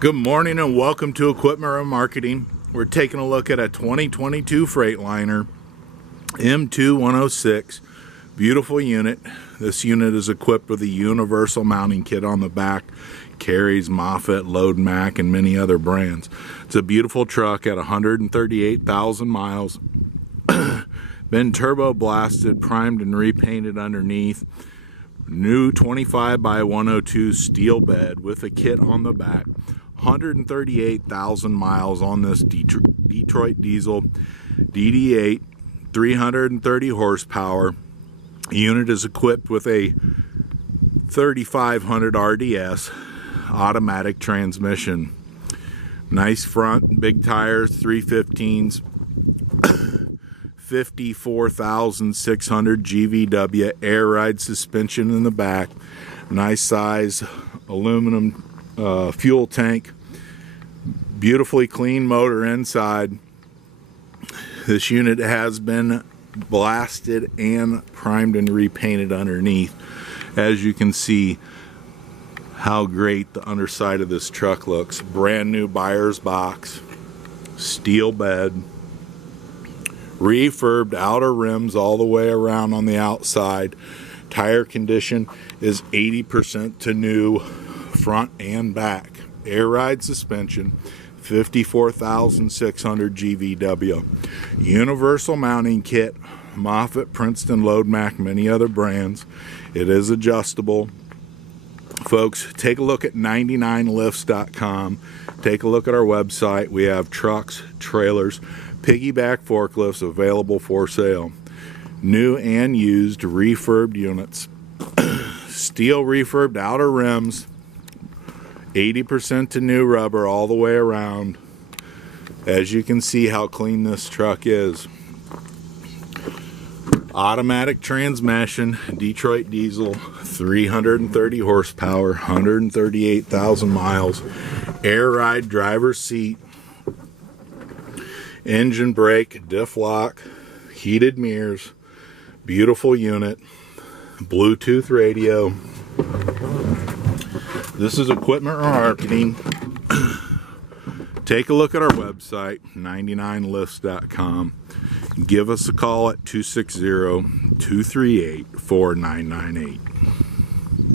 Good morning and welcome to Equipment Remarketing. We're taking a look at a 2022 Freightliner M2106. Beautiful unit. This unit is equipped with a universal mounting kit on the back. Carries Moffett, Load Mac, and many other brands. It's a beautiful truck at 138,000 miles. Been turbo blasted, primed, and repainted underneath. New 25 by 102 steel bed with a kit on the back. 138,000 miles on this Detroit diesel DD8, 330 horsepower. The unit is equipped with a 3500 RDS automatic transmission. Nice front, big tires, 315s, 54,600 GVW, air ride suspension in the back. Nice size aluminum fuel tank. Beautifully clean motor inside. This unit has been blasted and primed and repainted underneath. As you can see how great the underside of this truck looks. Brand new buyer's box, steel bed, refurbed outer rims all the way around on the outside. Tire condition is 80% to new, front and back. Air ride suspension, 54,600 GVW. Universal mounting kit, Moffett, Princeton, Load Mac, many other brands. It is adjustable. Folks, take a look at 99lifts.com. Take a look at our website. We have trucks, trailers, Piggyback forklifts available for sale. New and used refurbed units. Steel refurbed outer rims, 80% to new rubber all the way around. As you can see how clean this truck is. Automatic transmission, Detroit diesel, 330 horsepower, 138,000 miles. Air ride driver's seat, engine brake, diff lock, heated mirrors. Beautiful unit. Bluetooth radio. This is Equipment Remarketing. Take a look at our website, 99lifts.com. Give us a call at 260-238-4998.